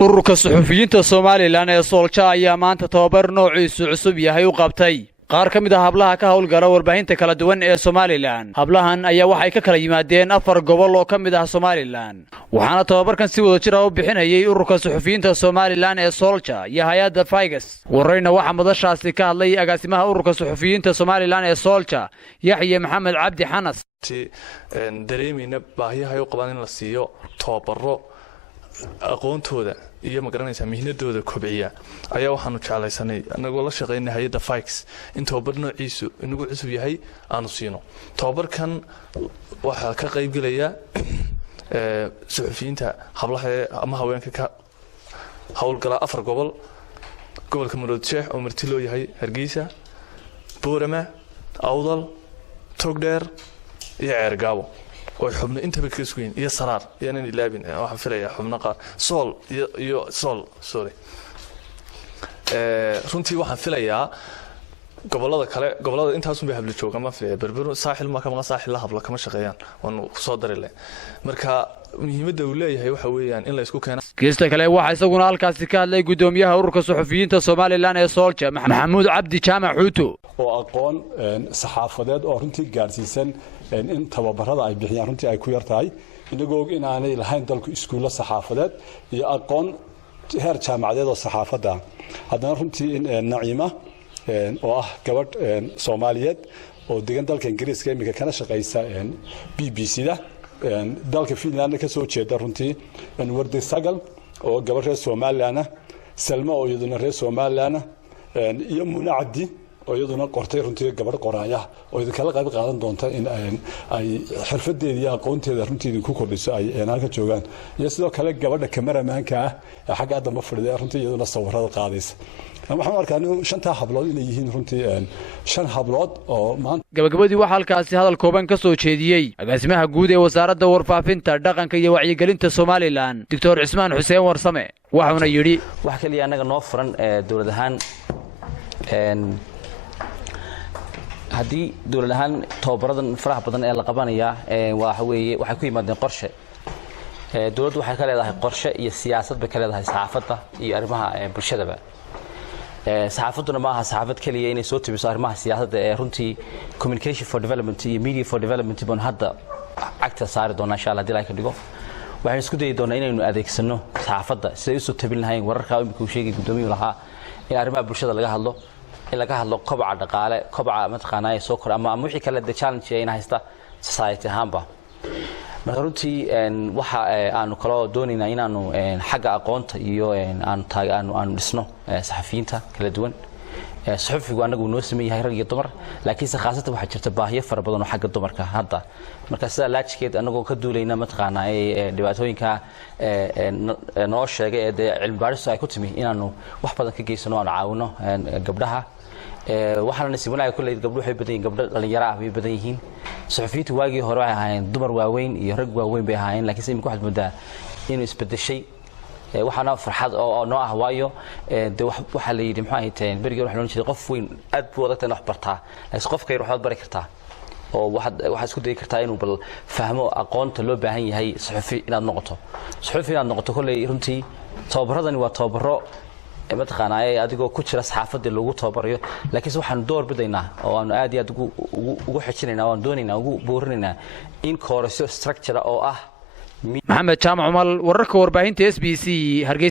ururka suxufiyiinta Soomaaliland ee Soolja ayaa maanta tababar noociisu cusub yahay u qabtay qaar ka mid ah hablaha ka howlgala warbaahinta kala duwan ee Soomaaliland. Hablahan ayaa waxay ka kala yimaadeen 4 gobol oo ka mid ah Soomaaliland, waxaana tababarkan si wada jir ah u bixinayay ururka suxufiyiinta Soomaaliland ee Soolja iyo hay'adda Faygas. Warayna waxa madashaasi ka hadlay agaasimaha ururka suxufiyiinta Soomaaliland ee Soolja, Yaxye Maxamed Cabdi Xanas. dareemayna baahiyaha ay u qabaan in la siiyo tababaro aqoontooda iyo magaranaysa mihnadooda kobciya ayaa waxaanu jeclaysanay anagoo la shaqeynay hay'adda Faygas in tababar noociisu inagu cusub yahay aanu siino. tababarkan waxa ka qayb galaya suxufiyiinta hablaha ama haweenka ka howlgala 4 gobol: gobolka Maroodijeex oo marti loo yahay Hargeysa, Boorama, Awdal, Togdheer iyo Ceergaabo oo xubno intaba ka isku iyo Saraar yaanan ilaabin waxaan filayaa xubno qaar Sool sorry runtii waxaan filayaa gobolada intaas bay habla jooga ma filayaa Berbero saaxil ma kama saaxil la habla kama shaqeeyaan waan soo dareelay marka muhiimadda uu leeyahay waxa weeyaan in la isku keeno. Geesta kale waxa isaguna halkaasi ka hadlay gudoomiyaha ururka suxufiyiinta Soomaaliland ee Soolja, Maxamuud Cabdi Jaamac Xuuto, oo aqoon saxaafadeed oo runtii gaarsiisan in tababarada ay bixiyaan runtii ay ku yartahay inagoo in aanay lahayn dalku iskuulo saxaafadeed iyo aqoon heer jaamacadeed oo saxaafada. haddana runtii in Naciima oo ah gabadh Soomaaliyeed oo degan dalka Ingiriiska imika kana shaqeysa BBC-da dalka Finland ka soo jeeda runtii in Wardi Sagal oo gabadh reer Soomaaliland, Salma oo iyaduna reer Soomaaliland iyo Munacdi oo iyaduna qortay runtii gabadh qoraaya oo idin kala qayb qaadan doonta in ay xirfadeeda iyo aqoonteeda runtii ku kordhiso ay halka joogaan. iyo sidoo kale gabadha cameraman-ka ah ee xagga adama fadhida runtii iyaduna sawirada qaadaysa. waxaan arkaa in 5 hablood inay yihiin runtii 5 hablood oo maanta gabagabadii waxa halkaasi hadal kooban ka soo jeediyay agaasimaha guud ee wasaaradda warfaafinta, dhaqanka iyo wacyigelinta Soomaaliland, Dr. Cismaan Xuseen Warsame, waxaana yiri wax kaliya anaga noo furan dawlad ahaan haddii dawlad ahaan tababaradan faraha badan ee la qabanaya waxa weeye waxay ku yimaadeen qorshe. dawladdu waxay ka leedahay qorshe iyo siyaasad bay ka leedahay saxaafadda iyo arrimaha bulshadaba. saxaafadduna ma aha saxaafad kaliya inay soo tibiso arrimaha siyaasadda ee runtii communication for development iyo media for development baan hadda cagta saari doonaa insha Allah hadii la ka dhigo. waxaan isku dayi doonaa inaynu adeegsano saxaafadda si ay u soo tabin lahayn wararka imika uu sheegay gudoomiyuhu lahaa in arrimaha bulshada laga hadlo, in laga hadlo kobaca dhaqaale, kobaca mataqaanaa soo kor ama wixii kale de challenge ay haysta society ahaanba. marka runtii waxa aanu kala doonaynaa inaanu xagga aqoonta iyo aanu dhisno saxafiyiinta kala duwan. suxufigu anagu noo sameeyahay rag iyo dumar, laakiin khaasatan waxa jirta baahiyo fara badan oo xagga dumarka hadda. marka sida laajkeed anagoo ka duulayna mataqaanaa dhibaatooyinka noo sheegay ee cilmi baaris ay ku timi inaanu wax badan ka geysano aan caawino gabdhaha. waxaana nasiibanahay kulay gabdhuhu waxay badan yihiin, gabdho dhalinyaro ah bay badan yihiin. suxufiyiintu waagii hore waxay ahaayeen dumar waaweyn iyo rag waaweyn bay ahaayeen, laakiin imika waxaad moodaa inuu isbedeshay. waxaana farxad oo noo ah waayo de waxa la yiri maxay tahay bariga wax loo jeedo qof weyn aad buu wadataan wax bartaa, laakiin qofka yar waxaad bari kartaa oo waxa isku day kartaa inuu bal fahmo aqoonta loo baahan yahay suxufi inaad noqoto kulay runtii tababaradani waa tababaro mataqaanaa adigoo ku jira saxaafadda lagu tababarayo, laakiin waxaan door bidaynaa oo aan aad iyo aad ugu xijinaynaa oo aan doonaynaa ugu boorinaynaa in course structure oo ah Maxamed Jaamac Umal, wararka warbaahinta SBC Hargeysa.